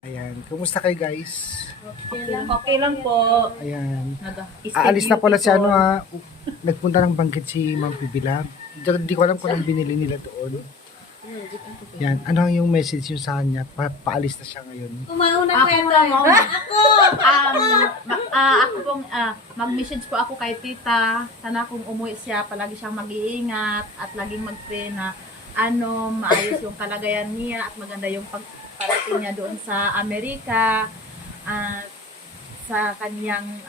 Ayan, kumusta kayo guys? Okay lang po. Ayan. Stay Aalis na pala si beautiful. nagpunta ng Banggit si Ma'am Bibilag. Hindi ko alam kung anong binili nila doon. Yan, ano yung message yung sa kanya? Paalis na siya ngayon. Kumauna Ako ko yan. muna, Ma'am. Ako! Ako pong mag-message po ako kay tita. Sana kung umuwi siya, palagi siyang mag-iingat at laging mag-pray na maayos yung kalagayan niya at maganda yung pagparating niya doon sa Amerika. At sa kaniyang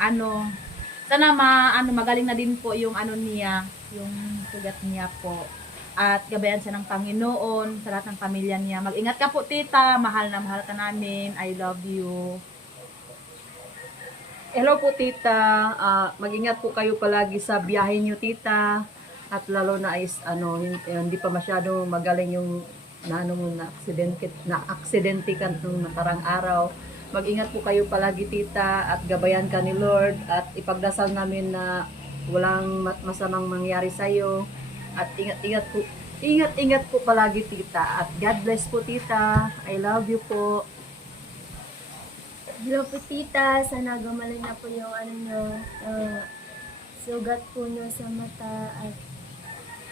sana magaling na din po yung niya, yung sugat niya po. At gabayan siya ng Panginoon sa lahat ng pamilya niya. Mag-ingat ka po, tita. Mahal na mahal ka namin. I love you. Hello po tita, mag-ingat po kayo palagi sa biyahe niyo tita. At lalo na is hindi pa masyado magaling yung na aksidente ka nung nakarang araw. Mag-ingat po kayo palagi tita at gabayan ka ni Lord at ipagdasal namin na walang masamang mangyari sa iyo. At ingat po palagi tita at God bless po tita. I love you po. Hello po tita, sana gumaling na po yung sugat po nyo sa mata at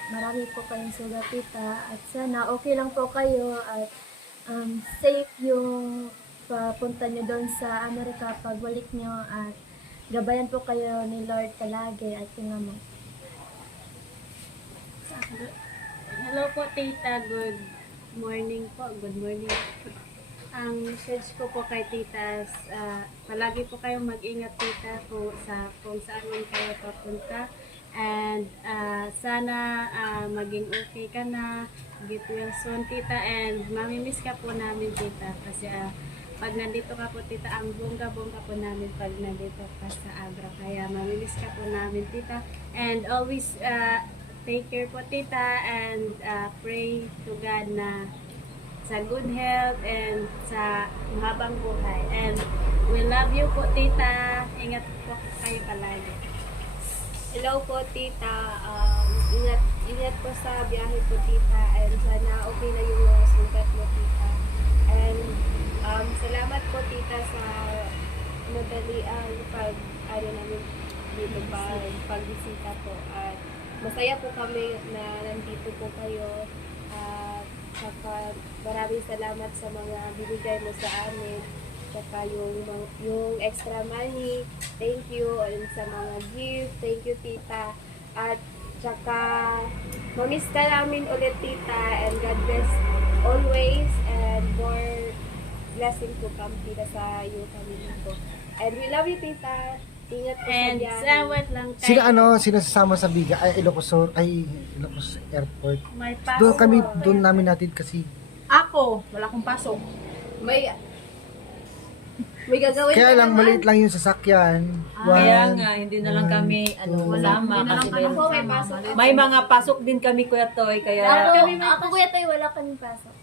marami po kayong sugat tita at sana okay lang po kayo at safe yung papunta nyo doon sa Amerika pagbalik nyo at gabayan po kayo ni Lord palagi at yung amo. Hello po, Tita. Good morning po. Good morning. Ang message ko po kay Titas, palagi po kayong mag-ingat, Tita, kung saan man kayo papunta. And sana maging okay ka na. Get well soon, Tita. And mamimiss ka po namin, Tita. Kasi pag nandito ka po, Tita, ang bongga-bongga po namin pag nandito ka sa Abra. Kaya mamimiss ka po namin, Tita. And always take care po, tita, and pray to God na sa good health and sa mahabang buhay. And we love you po, tita. Ingat po kayo palagi. Hello po, tita. Ingat po sa biyahe po, tita. And sana okay na yung mga sugat mo, tita. And salamat po, tita, sa madali namin dito pagbisita po. At masaya po kami na nandito po kayo at saka maraming salamat sa mga binigay mo sa amin saka yung extra money, thank you, and sa mga gift, thank you tita, at saka mamiss ka namin ulit tita, and God bless always and more blessing to come tita sa iyo kami po, and we love you tita. Ingat po And sa biyahe. sawat lang kayo. Sino sasama sa Biga? Ilocos Airport. May Doon namin natin kasi. Ako, wala akong pasok. May gagawin Kaya ka lang, naman. maliit lang yung sasakyan. Kaya nga, hindi na lang kami kasama kasi Ako may pasok. may mga pasok din kami Kuya Toy, kaya Ako kuya tayo, wala kaming pasok.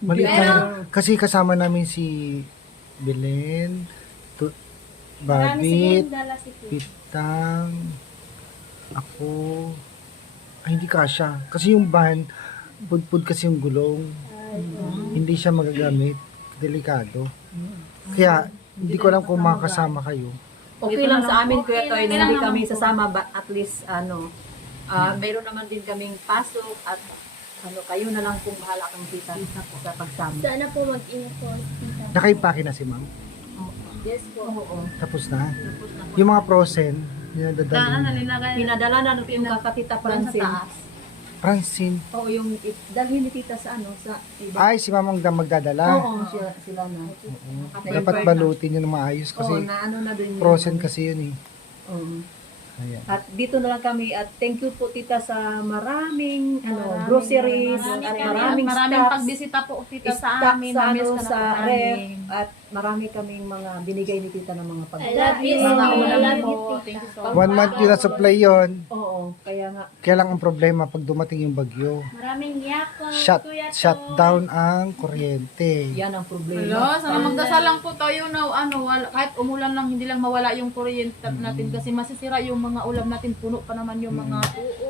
Maliit lang. Kasi kasama namin si Belen, Babit, dala si Tita. Pitang, ako, hindi kasya. Kasi yung van, pudpud kasi yung gulong. Hindi siya magagamit. Delikado. Kaya, hindi ko alam kung makakasama kayo. okay lang sa amin Kuya Toy, Okay na lang hindi kami naman po. sasama but at least mayroon naman din kaming pasok at kayo na lang kung bahala kang tita sa pagsama. Sana po mag-ingat po tita. Nakaipake na si ma'am. Yes po. Oo. Tapos na. Yung mga frozen, dinadadali. Pinadala na nung yung kakatita Francine. Francine. Francine. Oo, yung dalhin ni tita sa sa Ay, si mamang magdadala. Oo, sila na. Dapat balutin yun ng maayos Oo, kasi na na din yun. frozen kasi yun eh. Oo. Ayan. At dito na lang kami at thank you po tita sa maraming groceries at maraming Maraming stocks, pagbisita po tita sa stock amin. sa, Namiss ka na sa po ref namin. at marami kaming mga binigay ni tita ng mga I pagkain. love you. Mga I ulam love po. you, tita. Thank you so 1 month yun na supply yun. Oo, kaya nga Kaya lang ang problema pag dumating yung bagyo. Maraming yakap, Kuya Toy. Shutdown ang kuryente. yan ang Hello, problema. sana magdasal lang po tayo na kahit umulan lang, hindi lang mawala yung kuryente natin kasi masisira yung mga ulam natin, puno pa naman yung mga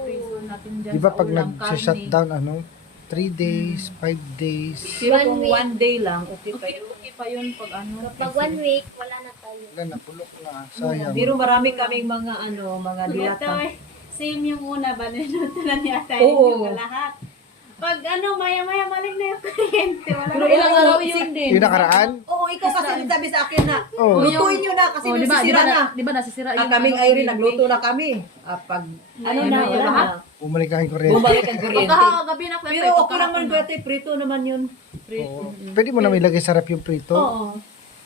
freezer natin dyan Di ba sa pag ulam, nag-shutdown, 3 days, 5 days. Pero 1 kung week. 1 day lang, okay pa Okay, yun. okay pa yun pag ano. Kapag 1 week, wala na tayo. Wala na, pulok na. Sayang. Pero marami kaming mga mga Ito dilata. eh, same yung una ba? Niluto na ni Ate Oo. yung lahat. Pag maya-maya maling na yung kuryente. Wala Pero na. ilang araw yun din. Yung nakaraan? Oo, ikaw kasi sabi sa akin na, Oo. lutuin nyo na kasi Oh, nasisira na. Di ba nasisira yung Kaming ano, Irene, yung nagluto na kami. Pag, ano na, wala na. Bumalik ang kuryente. Bumalik ang kuryente. Kakagabi na Pero okay naman, Kuya, prito naman yun. Oo. Pwede mo na may lagay sarap yung prito. Oo.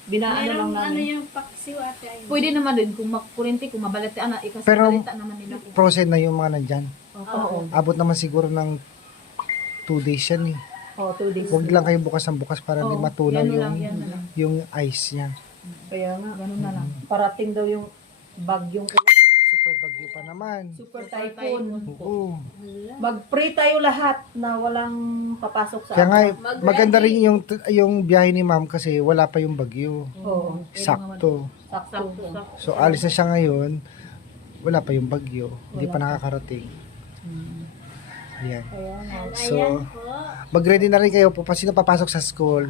Binaano lang Merong ano namin. yung paksiw Ate Irene. Pwede naman din kung makuryente, kung mabalate, kasi Pero- balita naman nila. Frozen na yung mga nandyan. Oo. Abot naman siguro ng 2 days yan eh. Oo, 2 days. Huwag lang kayo bukas ang bukas para hindi matunaw yan lang, yung, yan na lang. yung ice niya. Kaya nga, Ganun na lang. parating daw yung bagyong Super bagyo pa naman. super typhoon. Oo. Mag-pray tayo lahat na walang papasok sa Kaya nga, atin. maganda rin yung biyahe ni ma'am kasi wala pa yung bagyo. Oo, Sakto. sakto. So, alis na siya ngayon. Wala pa yung bagyo. Hindi pa nakakarating. Ayan. So, mag-ready na rin kayo po. Sino papasok sa school?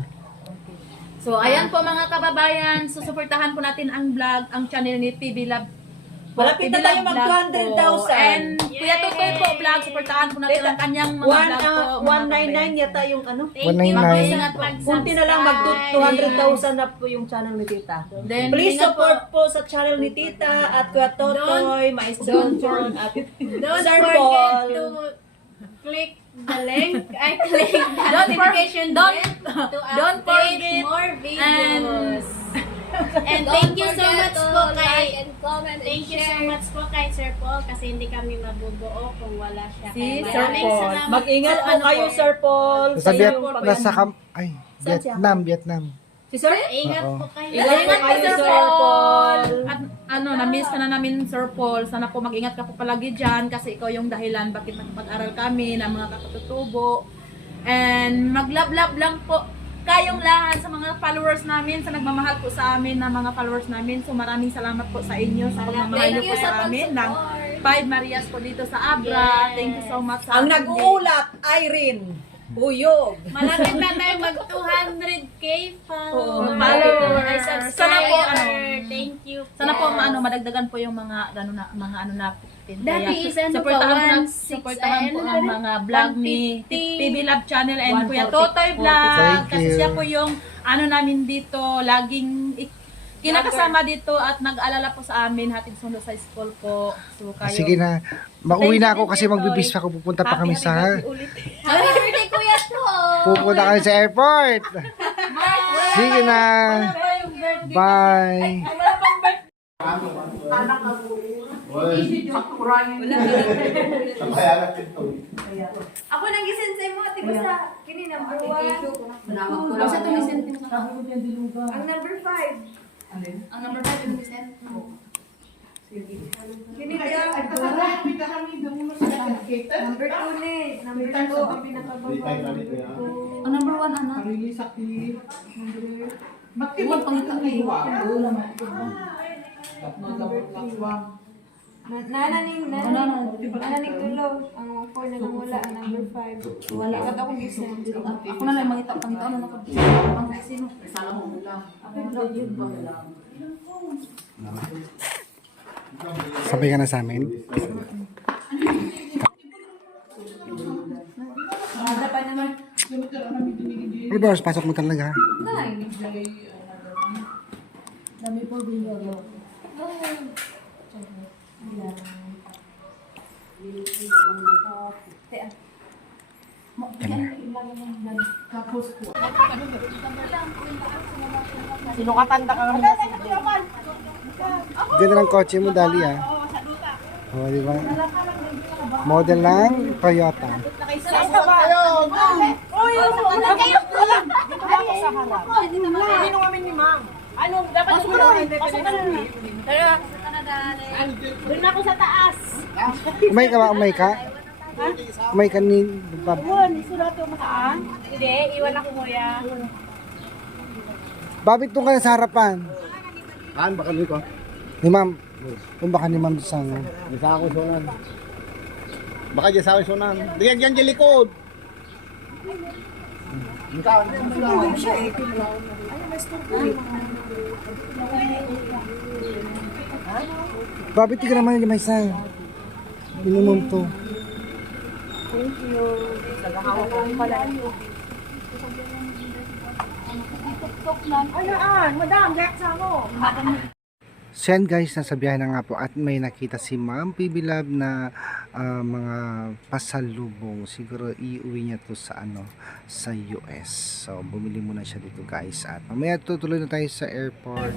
So, ayan po mga kababayan, susuportahan po natin ang vlog, ang channel ni PB Lab. Malapit na tayo mag 200,000. And Kuya Tutoy po vlog, suportahan po natin ang kanyang mga vlog po. mga 199 yata yung ano. Thank you 199. po sa Mag-ingat Kunti na lang mag 200,000 na po yung channel ni Tita. Then, Please ingat support po sa channel ni Tita at Kuya Totoy, Maestro John at Don't Sir forget Paul. to click the link. I click the Don't notification don't- bell to don't update forget more videos. And Don't thank you so forget much to po like kay and comment and Thank you so share. much po kay Sir Paul kasi hindi kami mabubuo kung wala siya. Si Kaya Sir maraming Paul. salamat Mag-ingat po ano kayo, po. Sir Paul. Nasa, Sa Viet, iyong nasa Vietnam. Si Sir? Ingat Oo. po kayo. Ingat po Ingat po, kayo, Sir Sir Paul. Paul. At na-miss ka na namin, Sir Paul. Sana po mag-ingat ka po palagi dyan kasi ikaw yung dahilan bakit mag-aral kami ng mga kakatutubo. And mag-love-love lang po kayong lahat sa mga followers namin, sa nagmamahal po sa amin na mga followers namin. So maraming salamat po sa inyo sa pagmamahal niyo Thank po you sa sa amin ng pag-support. 5 Marias po dito sa Abra. Thank you so much sa Ang ating nag-uulat, Irene. Buyog. Malapit na tayo mag 200k Oo, followers. Ay, Sana subscriber. po, ano, Thank you. Sana po madagdagan po yung mga ano na Dati is ano pa, supportahan po ang mga vlog ni 150. PB Lab Channel and Kuya 140. Totoy Vlog. Thank Kasi you. siya po yung ano namin dito, laging kinakasama dito at nag-alala po sa amin, hatid sundo sa school po. So kayo. Sige na. Mauwi na ako kasi Thank you, magbibis pa ako. Pupunta pa kami sa... Happy ulit. Happy birthday, Kuya To! Pupunta kami sa airport. Sige na. Bye. Ako nang gisensay mo, ati basta kini number 1. Basta ito ni Sentin sa Ang number 5. Ang number 5 yung ni Sentin. Kini kaya number 2 ni. Number 2 ang pinakababa. Ang number 1 anak. Iwan pangita kayo. Nananing tulo. Ang 4 na wala, ang number 5. Wala. Ba't ako gisensay? Ako na lang mangita pangita ano na pang sino. Sabay ka na sa amin. Ada pa naman. Ano ba, pasok mo talaga? Sinukatan ka kami. Ganda ng kotse mo, Dali, ah. O, di ba? Model ng Toyota. Doon ako sa taas. Umay ka ba? Umay ka? Umay ka ni... Hindi, iwan ako kuya. Babit doon ka na sa harapan. Baka dito ko. Ni ma'am. Kung baka ni ma'am sa ano. Bisa ako sunan. Baka dyan sa akin sunan. Diyan dyan dyan likod. Bakit di ka naman yung may isa? Minimum to. Thank you. Nagahawak ko pala. So yan guys, nasa biyahe na nga po at may nakita si Ma'am PB Love na mga pasalubong. Siguro iuwi niya to sa sa US. So bumili muna siya dito guys at mamaya tutuloy na tayo sa airport.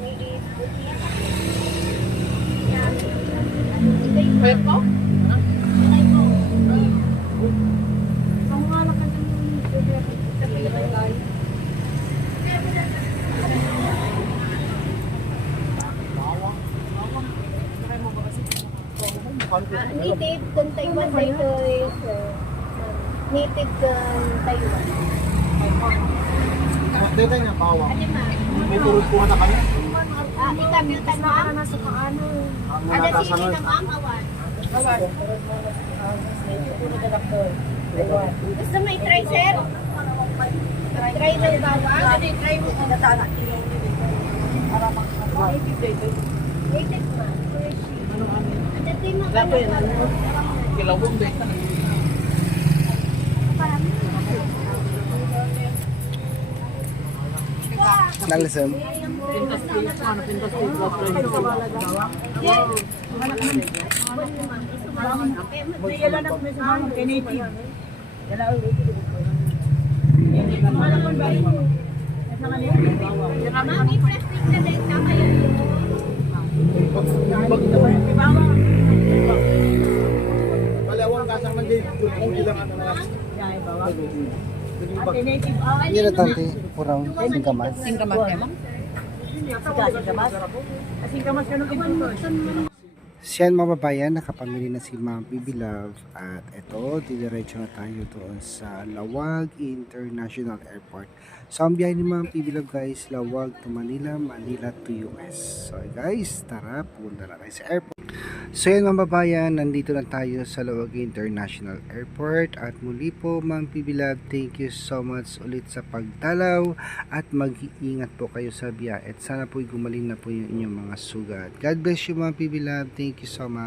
Native kan Taiwan dito is native kan Taiwan. Dito nga bawang. Ano ma? May turun po na kami. Ikaw yung tanong. Ang mga Ada natasan sini nun. na ma'am awan. Gusto mo i-try sir? Try mo yung bawang? Try mo kung natana. Native ma. Ada din mo. Lapo yan. Kilawong din. Nalisem. Mami, plastic na din. Tama yun. Kalawang kasang man din. Kung ilang ano na. Hindi na tante, kurang singkamas. Siyan mga babayan, nakapamili na si Ma'am PB Love at ito, didiretso na tayo doon sa Lawag International Airport. So ang biyahe ni Ma'am PB Love guys, Lawag to Manila, Manila to US. So guys, tara, pupunta na tayo sa airport. So yan mga babayan, nandito na tayo sa Lawag International Airport at muli po Ma'am PB Love, thank you so much ulit sa pagdalaw at mag-iingat po kayo sa biyahe at sana po gumaling na po yung inyong mga sugat. God bless you Ma'am PB Love, thank you so much.